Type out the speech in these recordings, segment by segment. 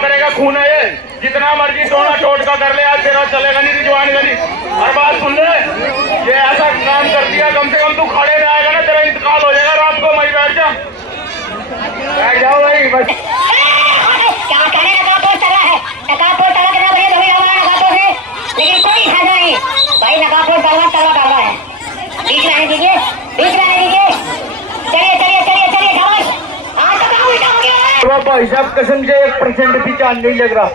करेगा खून है ये, जितना मर्जी टोना टोटका कर ले, आज तेरा चलेगा नहीं, रिजवान गली। हर बात सुन ले, ये ऐसा काम कर दिया, कम से कम तू खड़े में आएगा ना, तेरा इंतकाल हो जाएगा रात को। मैं बैठ जाओ भाई बस। क्या कहने लगा पोस्ट चला है, नकाबपोश चला कितना बढ़िया धोई हमारा नकाबपोश है, लेकिन कोई फायदा नहीं भाई। नकाबपोश डालवा है, बीच में आने दीजिए, बीच में आने दीजिए। चलिए चलिए चलिए चलिए, शाबाश। आज तो काम उल्टा हो गया है भाई साहब, कसम से 1% भी जान नहीं लग रहा,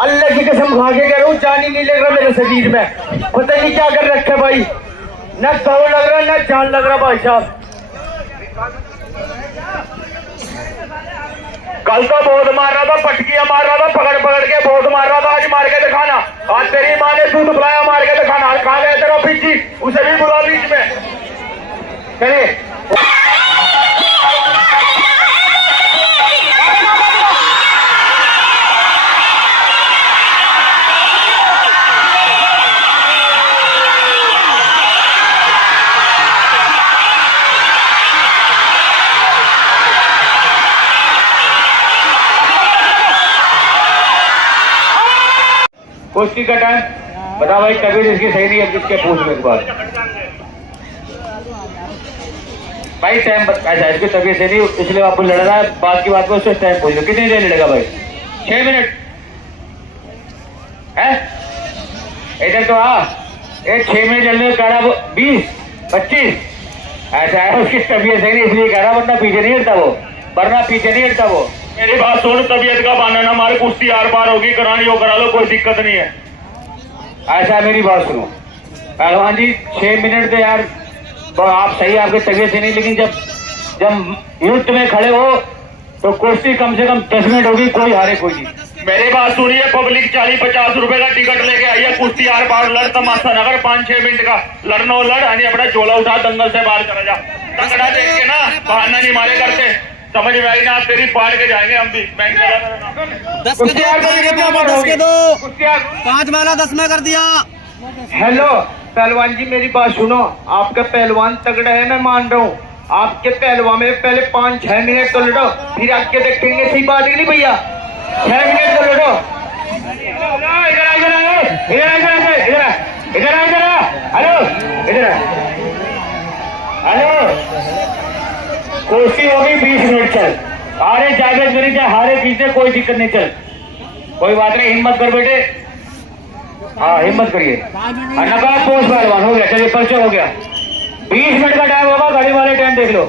अल्लाह की कसम खा के कह रहा हूँ, जान ही नहीं लग रहा मेरे शरीर में। पता नहीं क्या कर रखे भाई, न दौड़ लग रहा न जान लग रहा भाई साहब। कल तो बहुत मार रहा था, पटकिया मार रहा था, पकड़ पकड़ के बहुत मार रहा था, आज मार के दिखाना। आज तेरी माँ ने दूध पिलाया, मार के दिखाना। कहा गया तेरा पीछी, उसे भी बुला बीच में। चलिए कुश्ती का टाइम बता भाई। तबीयत इसकी सही नहीं है, किसके पूछने के बाद भाई टाइम ऐसा, इसकी तबीयत सही नहीं, इसलिए आपको लड़ रहा है। बात की बात को उससे टाइम पूछ लो, कितनी देर लड़ेगा भाई? 6 मिनट है। इधर तो आ, 6 मिनट चलने में कह रहा 20-25 ऐसा है। उसकी तबीयत सही नहीं इसलिए कह रहा, वरना पीछे नहीं हटता वो, वरना पीछे नहीं हटता वो। मेरी बात सुन, तबीयत का बहाना ना मारे, कुश्ती आर पार होगी, करानी हो करा लो, कोई दिक्कत नहीं है। ऐसा मेरी बात सुनो पहलवान जी, 6 मिनट तो यार तो आप सही, आपकी तबीयत से नहीं, लेकिन जब युद्ध में खड़े हो तो कुश्ती कम से कम 10 मिनट होगी, कोई हारे कोई नहीं। मेरी बात सुनिए, पब्लिक 40-50 रुपए का टिकट लेके आई है, कुश्ती आर पार लड़, तमाशा नगर 5-6 मिनट का लड़ना हो लड़, यानी अपना झोला उठा, दंगल से बाहर चला जा। तगड़ा देख के ना बहाना नहीं मारे करते, समझ में आई ना? आप तेरी फाड़ के जाएंगे हम भी। 10 के दो 5 माला 10 में कर दिया। हेलो पहलवान जी, मेरी बात सुनो, आपका पहलवान तगड़ा है, मैं मान रहा हूँ। आपके पहलवान में पहले 5-6 मिनट तो लड़ो, फिर आगे देखेंगे। सही बात है नहीं भैया? 6 मिनट तो लड़ो। हेलो, कुश्ती होगी 20 मिनट चल, हारे जागे मेरी चाहे हारे पीछे कोई दिक्कत नहीं, चल कोई बात नहीं, हिम्मत कर बेटे। हाँ हिम्मत करिए। नकाबपोश पहलवान हो गया, चलिए पर्चा हो गया। 20 मिनट का टाइम होगा, गाड़ी वाले टाइम देख लो।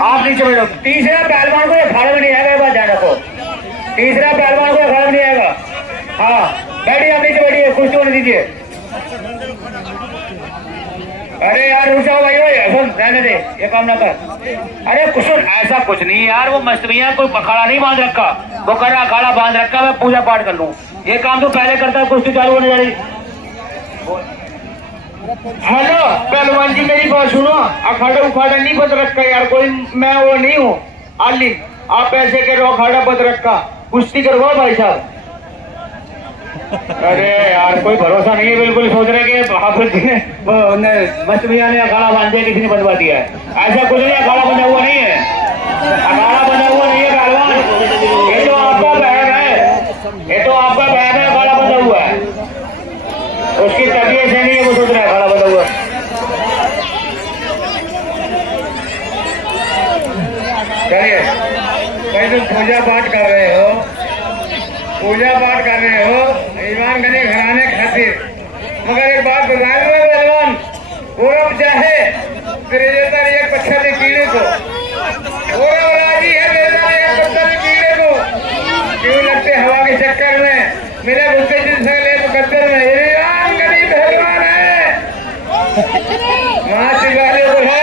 आप नीचे बैठो। तीसरा पहलवान को अखाड़े में नहीं आएगा, बात ध्यान रखो, तीसरा पहलवान को अखाड़े में नहीं आएगा। हाँ बैठिए, आप नीचे बैठिए, कुश्ती होने दीजिए। अरे यार रुक जाओ भाई, सुन रहने दे, ये काम ना कर। अरे कुछ ऐसा कुछ नहीं यार, वो मस्तमिया कोई अखाड़ा नहीं बांध रखा, वो कर रहा अखाड़ा बांध रखा, मैं पूजा पाठ कर लूं। ये काम तो पहले करता है, कुश्ती चालू होने जा रही। हेलो पहलवान जी, मेरी बात सुनो, अखाड़ा उखाड़ा नहीं बंद रखा यार कोई, मैं वो नहीं हूँ आलिम। आप ऐसे करो अखाड़ा बंद रखा, कुश्ती करवाओ भाई साहब। अरे यार कोई भरोसा नहीं है, बिल्कुल सोच रहे कि हाफिज जी ने मस्त भैया ने अखाड़ा बांध दिया, किसी ने बंधवा दिया है। ऐसा कुछ नहीं, अखाड़ा बंधा हुआ नहीं है, अखाड़ा बंधा हुआ नहीं है पहलवान, ये तो आपका बहन है, ये तो आपका बहन है, अखाड़ा बंधा हुआ है। उसकी तबीयत से नहीं है, वो सोच रहा है अखाड़ा बंधा हुआ। चलिए कहीं तुम पूजा पाठ कर रहे हो, पूजा पाठ कर रहे हो ईमान गनी घराने खातिर, मगर एक बात बताए हुए पहलवान, पूरब चाहे त्रिजेतर एक पत्थर के कीड़े को, पूरब राजी है त्रिजेतर एक पत्थर के कीड़े को, क्यों लगते हवा के चक्कर में, मेरे गुस्से जिनसे ले मुकद्दर में, ईमान गनी पहलवान है, माँ चिल्लाने को है।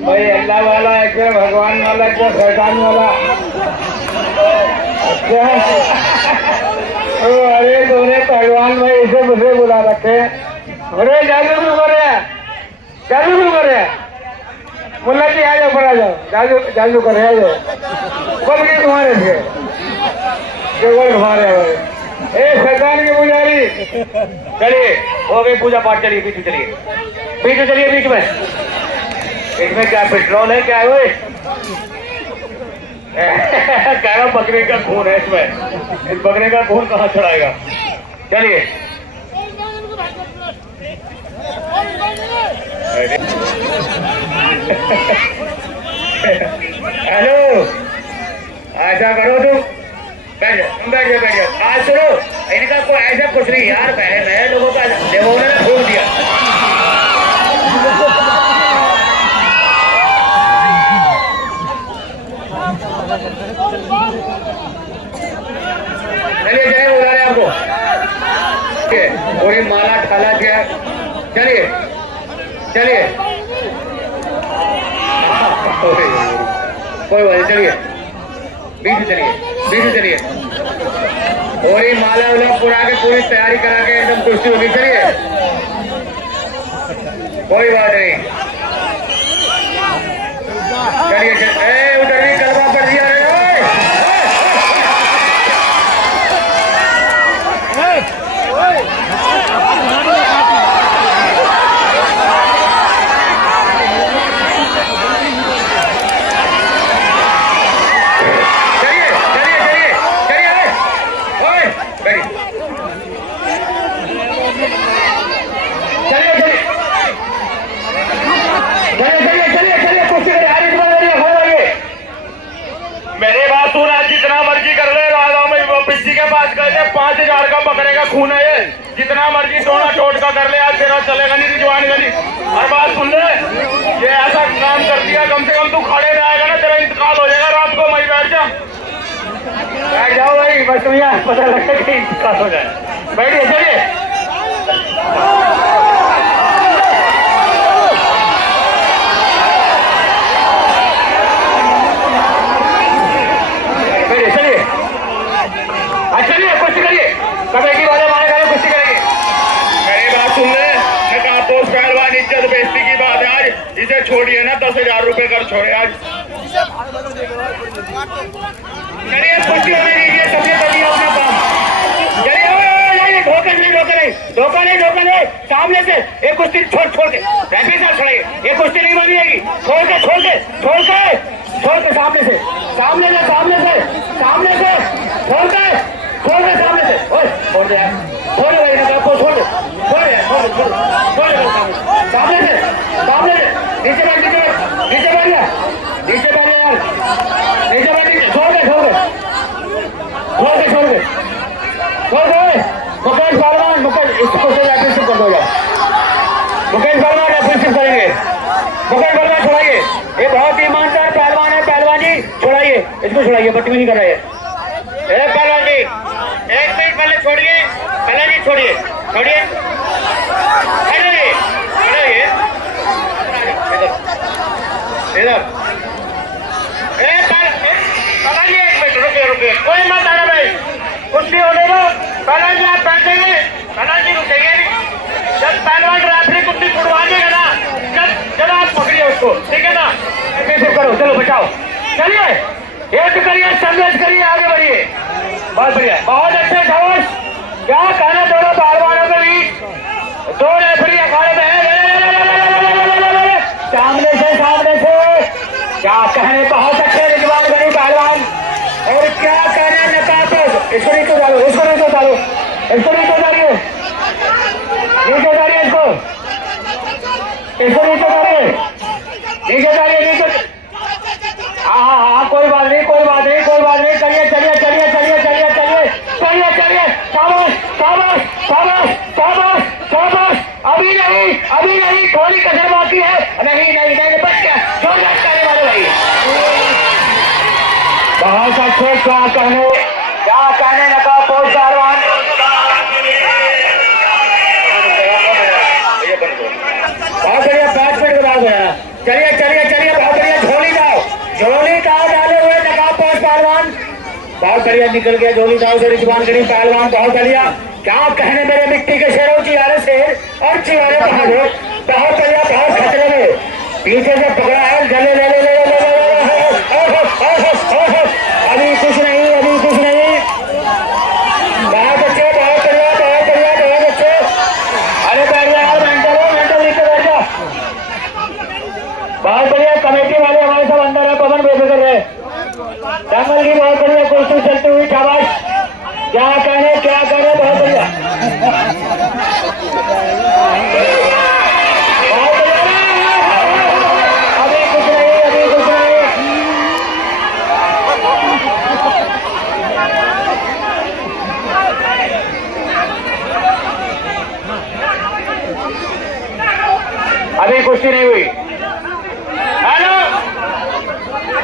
भाई अल्लाह वाला एक भगवान वाला, क्या शैतान वाला। अच्छा अरे दोनों पहलवान भाई इसे मुझे बुला रखे। अरे जादू क्यों कर रहे हैं, जादू क्यों कर रहे हैं? मुल्ला जी आ जाओ, आ जाओ, जादू जादू कर रहे हैं, कब के तुम्हारे थे केवल तुम्हारे भाई, ए शैतान की पुजारी। चलिए हो गई पूजा पाठ, चलिए पीछे चलिए, पीछे चलिए, बीच में इसमें क्या पेट्रोल है क्या है वो? कह रहा बकरे का खून है इसमें, इस बकरे का खून कहाँ चढ़ाएगा। चलिए हेलो, ऐसा करो तुम बैठ जाओ। आज सुनो, इनका कोई ऐसा कुछ नहीं यार, पहले नए लोगों का देखो उन्होंने छोड़ दिया। चलिए चलिए बुला रहे आपको, पूरी माला ठाला किया। चलिए चलिए कोई बात नहीं, चलिए बीच चलिए पूरी माला उला पुरा के पूरी तैयारी करा के एकदम कुश्ती होगी। चलिए कोई बात नहीं, चलिए उधर भी कलमा पड़ दिया। जितना मर्जी कर ले, राजा में पिछी के पास गए थे, 5000 का बकरे का खून है ये, जितना मर्जी टोना टोटका कर ले, आज तेरा चलेगा नहीं, रिजवान गली। हर बात सुन ले, ये ऐसा काम कर दिया, कम से कम तू खड़े में आएगा ना, तेरा इंतकाल हो जाएगा रात को। मैं बैठ जाओ भाई, बस भैया पता लगता है कि इंतकाल हो जाए। बैठिए चलिए कुश्ती करिए, कमेटी वाले माने करे कुश्ती करेंगे। मेरी बात सुन ले, नकाबपोश पहलवान इज्जत बेइज्जती की बात है। आज इसे छोड़िए ना, 10,000 रुपए कर छोड़े आज। चलिए कुश्ती होने दीजिए, सबसे जल्दी अपना काम। चलिए धोखा नहीं, सामने से एक कुश्ती छोड़ के रैफरी साहब छोड़िए, ये कुश्ती नहीं बनी जाएगी। छोड़ के सामने से छोड़ के सामने से छोड़ दे यार, छोड़ दे भाई, आपको छोड़ दे सामने से नीचे बैठ यार, छोड़ दे मुकेश पहलवान, इसको रेफरीशिप कर दो यार। मुकेश पहलवान रेफरीशिप करेंगे, मुकेश पहलवान छोड़ाइए, ये बहुत ईमानदार पहलवान है। पहलवान जी छोड़ाइए, इसको छोड़ाइए, बदतमीजी कर रहे हैं। पहलवान जी एक मिनट पहले छोड़िए, पहले जी छोड़िए इधर एक मिनट रुकिए, कोई मत आना भाई, कुश्ती होने दो। पहले जी आप बैठेंगे, पहले जी रुकेंगे नहीं। जब पहलवान रेफरी कुश्ती छुड़वा देगा ना, जब आप पकड़िए उसको, ठीक है ना, करो, चलो बचाओ, चलिए एक करिए, संघर्ष करिए, आगे बढ़िए। बहुत बढ़िया, बहुत अच्छे शाबाश। क्या कहना दोनों पहलवानों के बीच, दो रेफरी अखाड़े में है, सामने से क्या कहने, बहुत अच्छे रिजवान गनी पहलवान। और क्या कहना नकाबपोश, इसको नीचे डालो, नीचे डालिए, इसको नीचे डालिए, हाँ, कोई बात नहीं, चलिए, शाबाश। अभी नहीं, थोड़ी कसर बाकी है। नहीं, बच गया, जोरदार करने वाले भाई, बहुत अच्छे। क्या कहने नकाबपोश पहलवान, बहुत बढ़िया, 5 मिनट के बाद गया। चलिए, बहुत बढ़िया, झोली दाव डाले हुए नकाबपोश पहलवान, बहुत बढ़िया निकल गया झोली दाव से रिजवान गनी पहलवान, बहुत बढ़िया। क्या कहने मेरे मिट्टी के शेरों, चियारे शेर और चियारे बहादुर, बहुत बढ़िया, बहुत खतरे में पीछे से पकड़ा है, गले ले अभी कुछ नहीं, बहुत अच्छे, बहुत अच्छे। अरे बैठ जाओ, मेंटल नीचे बैठ जाओ, बहुत क्या करें बहुत बढ़िया अभी कुछ नहीं अभी कुश्ती नहीं हुई।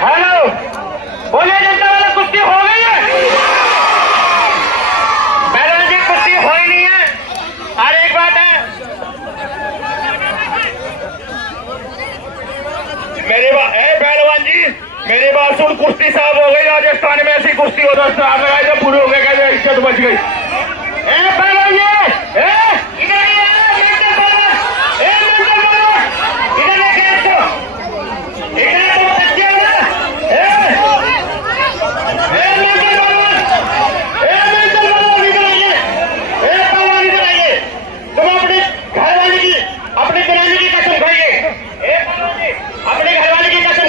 हेलो बोलिए जनता वाला कुश्ती हो गई है। पहलवान जी कुश्ती हो ही नहीं है। और एक बात है पहलवान जी मेरी बात सुन, कुश्ती साहब हो गई राजस्थान में, ऐसी कुश्ती हो 10 साल लगाए जब पूरे हो गए, इज्जत बच गई। पहलवान जी इधर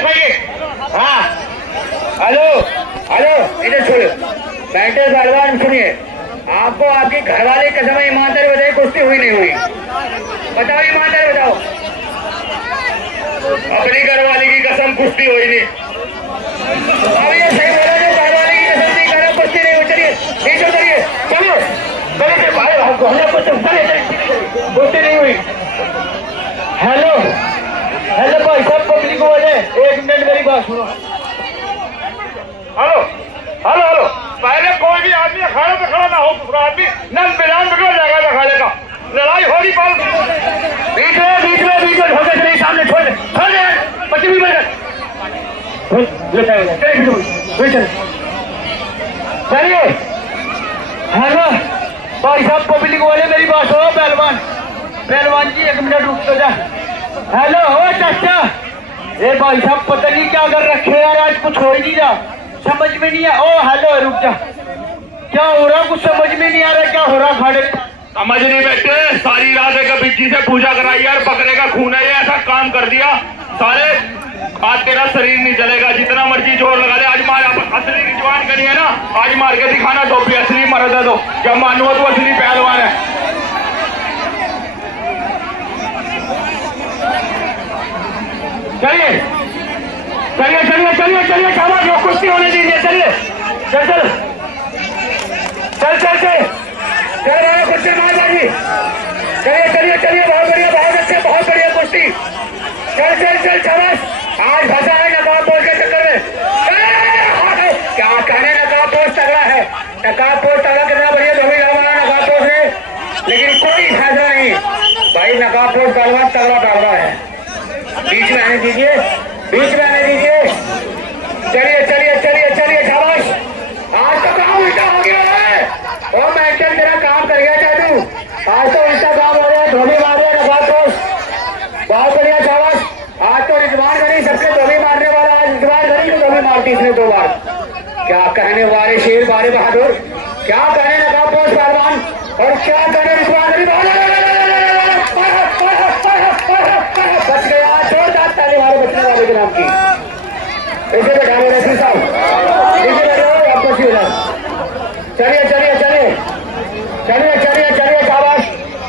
आइए, हेलो इधर छोड़ो बैठे पहलवान, सुनिए आपको आपकी घरवाली कसम ईमानदारी बताइए कुश्ती हुई नहीं हुई? बताओ ईमानदारी बताओ। अपनी घरवाली की कसम कुश्ती हुई नहीं। अब ये सही बोला जो घरवाली की कसम नहीं करो कुश्ती नहीं हुई। चलिए नीचे उतरिए, चलिए चलिए भाई कुश्ती नहीं हुई। हेलो भाई सब पब्लिक हो जाए, 1 मिनट मेरी बात सुनो। हेलो पहले कोई भी आदमी अखाड़े पे खड़ा ना हो, दूसरा आदमी नल बिलान बिगड़ जाएगा अखाड़े का, लड़ाई होगी पाल बीच में ढोके चलिए, सामने छोड़ दे 25 मिनट चलिए। हेलो भाई साहब पब्लिक वाले मेरी बात हो। पहलवान जी 1 मिनट रुक तो जा। हेलो ओ चाचा, ये भाई साहब पता नहीं क्या कर रखे यार, आज कुछ हो ही नहीं रहा, समझ में नहीं आ। ओ हेलो रुक जा, क्या हो रहा कुछ समझ में नहीं आ रहा, क्या हो रहा खाड़े? समझ नहीं बैठे, सारी रात एक बिज्जी से पूजा कराई यार, बकरे का खून है ये, ऐसा काम कर दिया सारे। आज तेरा शरीर नहीं चलेगा, जितना मर्जी जोर लगा दे। आज मार असली रिजवान करी है ना, आज मार के दिखाना टोपी, असली मर्द है तो जब मानो तो असली पहलवान है। चलिए शाबाश, वो कुश्ती होने दीजिए। चलिए चल कुश्ती मारबाजी। चलिए बहुत बढ़िया कुश्ती। चल शाबाश। आज फंसा है नकाब पोस्ट के चक्कर में। क्या कहने, नकाब पोस्ट तगड़ा है, नकाब पोस्ट तगड़ा कितना बढ़िया धोबी डाला नकाब पोस्ट ने, लेकिन कोई फैसला नहीं भाई। नकाब पोस्ट पहलवान तगड़ा डाल रहा है, बीच में आने दीजिए। चलिए शाबाश। आज तो काम उल्टा हो गया है। ओ मैंटल तेरा काम कर गया चाचू, आज तो उल्टा काम हो रहा है, धोबी मार रहे हैं नकाब पोस्ट। बहुत बढ़िया शाबाश। आज तो रिजवान गनी सबके धोबी मारने वाला, आज रिजवान गनी को धोबी मारती इसने 2 बार। क्या कहने वाले शेर बारे बहादुर, क्या कहने नकाब पोस्ट पहलवान, और क्या कहने रिजवान गनी बच गया। जोरदार ताली मारो बचने वाले के नाम की। इसे बैठा लो रफी साहब, इसे बैठो आपको सीधा। चलिए शाबाश।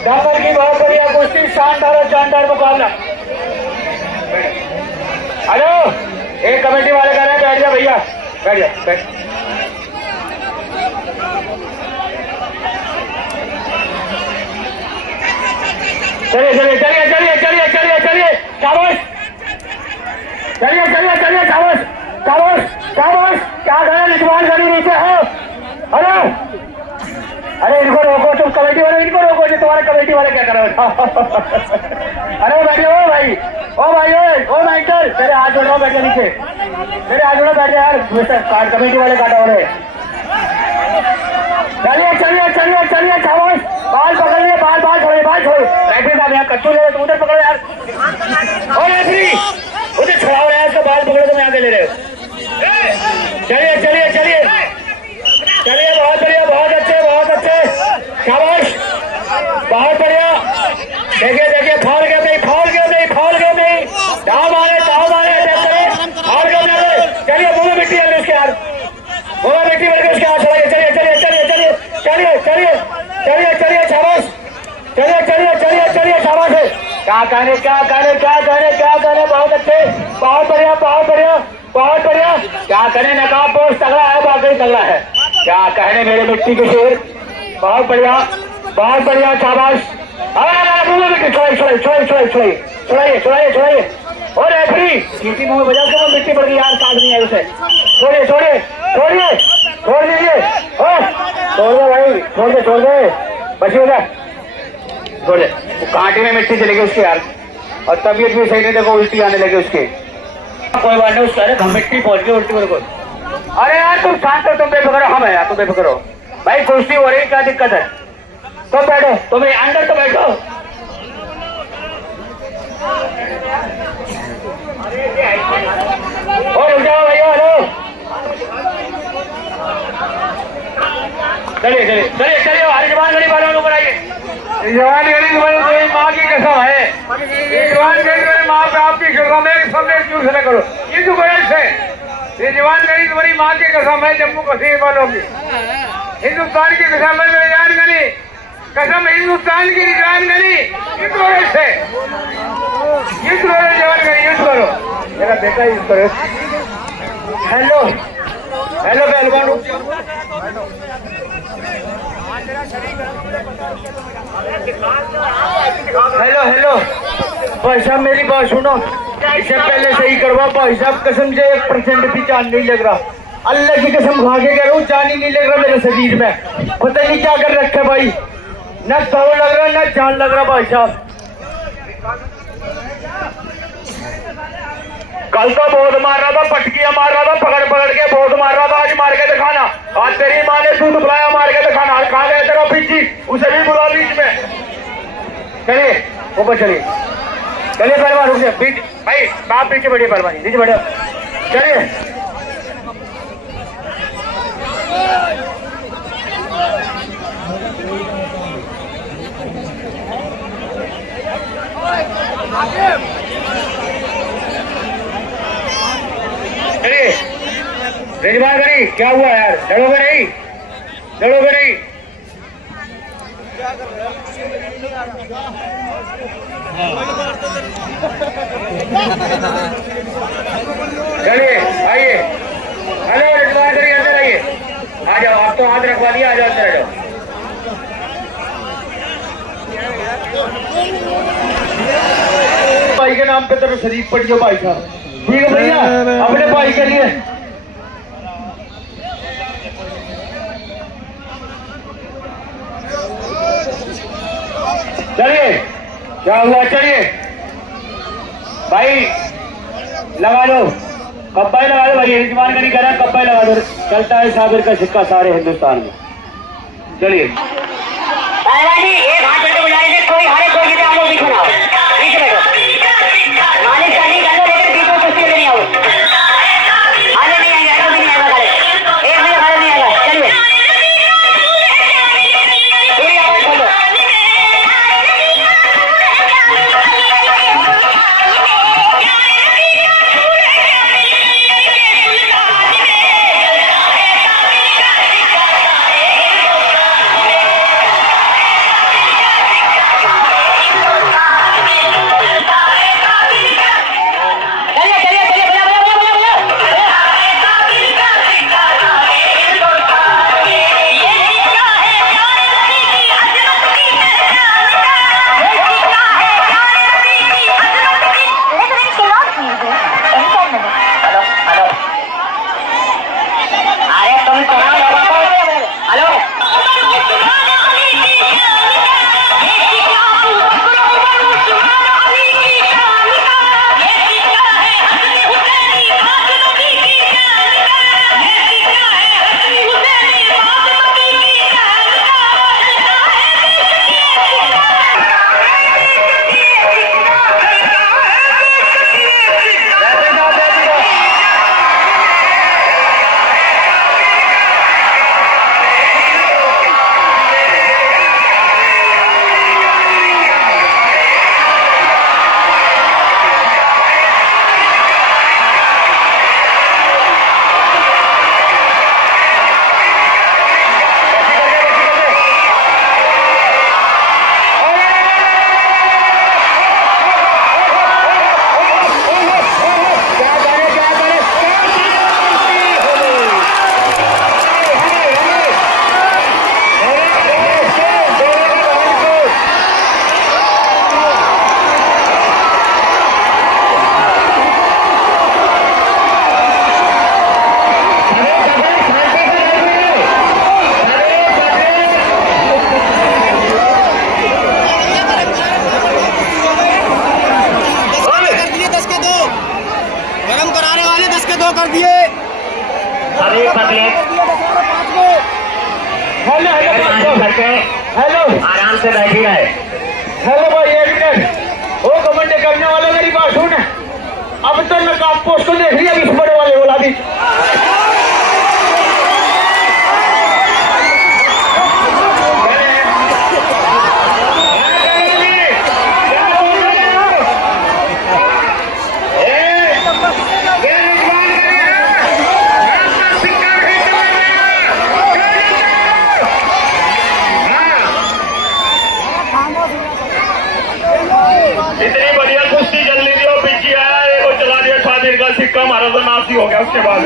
दंगल की बहुत बढ़िया कुश्ती, शानदार मुकाबला। हेलो एक कमेटी वाले कह रहे हैं बैठ जा भैया, बैठ जा। चलिए शाबाश। चलिए शाबाश। क्या करें रिजवान गनी नीचे है। हेलो अरे इनको रोको, तुम कमेटी वाले इनको रोको, जो तुम्हारे कमेटी वाले क्या करो। अरे बैठे ओ भाई ओ माइकल, तेरे हाथ जोड़ो, बैठ जा नीचे, मेरे हाथ जोड़ो, बैठ जा यार, कमेटी वाले काटा हो रहे। चलिए शाबाश। बाल पकड़िए, बाल छोड़िए। रेफरी साहब यहाँ कच्चू ले रहे, तुम उधर पकड़ो यार। ओ रेफरी उधर छुड़ाओ यार, इसका बाल पकड़ो, तुम यहाँ पे ले रहे हो। चलिए बहुत बढ़िया, बहुत अच्छे शाबाश, बहुत बढ़िया। देखिए फाल गए नहीं, दाव मारे फाल गए नहीं। चलिए मुंह में मिट्टी है उसके यार, मुंह में मिट्टी भर के उसके हाथ चलाइए। चलिए क्या कहने बहुत अच्छे, बहुत बढ़िया क्या कहने नकाब पोस्ट तगड़ा है, वाकई तगड़ा है। क्या कहने मेरे मिट्टी के शेर, बहुत बढ़िया शाबाश। छोड़िए और रेफरी सीटी मुंह में बजा के वो मिट्टी पड़ गई यार, साथ नहीं है उसे। छोड़ दीजिए छोड़ दे भाई, छोड़ दे बची उधर, छोड़ दे। वो कांटे में मिट्टी चली गई उसके यार, और तबीयत भी सही नहीं, देखो उल्टी आने लगी उसकी। कोई बात नहीं, उसका हम मिट्टी पहुंच गई उल्टी मेरे को। अरे यार तुम शांत हो, तुम बेफिक्र हो। हम है यार, तुम बेफिक्र हो भाई, कुश्ती हो रही, क्या दिक्कत है? तुम बैठो, तुम अंदर तो बैठो। और उठ जाओ भैया, हेलो चलिए हमारी जवान गरीब वालों को बनाइए। जवान गरीब वालों को माँ की कसम है, जवान गरीब माँ पे आपकी कसम है, सब चूस न करो। ये जो गलत है, ये जवान गरीब बड़ी माँ की कसम है, जम्मू कश्मीर वालों की, हिंदुस्तान की कसम है, जान गली कसम, हिंदुस्तान की जान गली। युद्ध करो इससे, युद्ध करो जवान गली, युद्ध करो मेरा बेटा, युद्ध करो। हेलो पहलवान, हेलो भाई साहब, मेरी बात सुनो, इसे पहले सही करवा भाई साहब, कसम से 1% भी जान नहीं लग रहा, अल्लाह की कसम खा के कह रहा हूँ, जान ही नहीं लग रहा मेरे शरीर में, पता नहीं क्या कर रखे भाई, न घाव लग रहा न जान लग रहा भाई साहब। कल तो बहुत मार रहा था, पटकियां मार रहा था, पकड़ के बहुत मार रहा था, आज मार के दिखाना। आज तेरी माँ ने दूध पिलाया, मार के दिखाना। कहा गया तेरा पीछी, उसे भी बुला बीच में। चलिए ऊपर चलिए पहलवान, रुक जाए बीच भाई, बाप पीछे बढ़िए पहलवान, नीचे बढ़िया, चलिए। रिजवान गरी, क्या हुआ यार, लड़ोगे नहीं? चलिए आइए, हेलो रिजवान गरी, अंदर आइए, आ जाओ, आप तो हाथ रखवा दिया, आ जाओ अंदर, आ जाओ। भाई के नाम पे तेरे शरीफ पड़ियो भाई साहब, ठीक है भैया, अपने भाई के लिए। चलिए क्या हुआ, चलिए भाई लगा दो, कब्बा लगा दो भाई, रिजवान का नहीं करा, कब्बा लगा दो, चलता है साबिर का सिक्का सारे हिंदुस्तान में। चलिए एक हाथ चलते बुलाने से कोई हारे कोई जीते, आप लोग बीच में आओ, बीच में बैठो, मालिक का नहीं करना, लेकिन बीच में कुश्ती नहीं आओ, आगे नहीं आएगा, एक भी नहीं आएगा, एक भी खड़े नहीं आएगा। चलिए पूरी आवाज खोलो, हेलो हेलो आराम से बैठी रहे। हेलो भाई, एक मिनट। वो कमेंट करने वाले मेरी बात सुन। अब तो नकाब पोस्ट को देख लिया, इस बड़े वाले बोला दी। इतनी बढ़िया कुश्ती चल रही थी और पीछे आया, एक चला दिया खादिर का सिक्का, मारा तो नासी हो गया उसके बाद।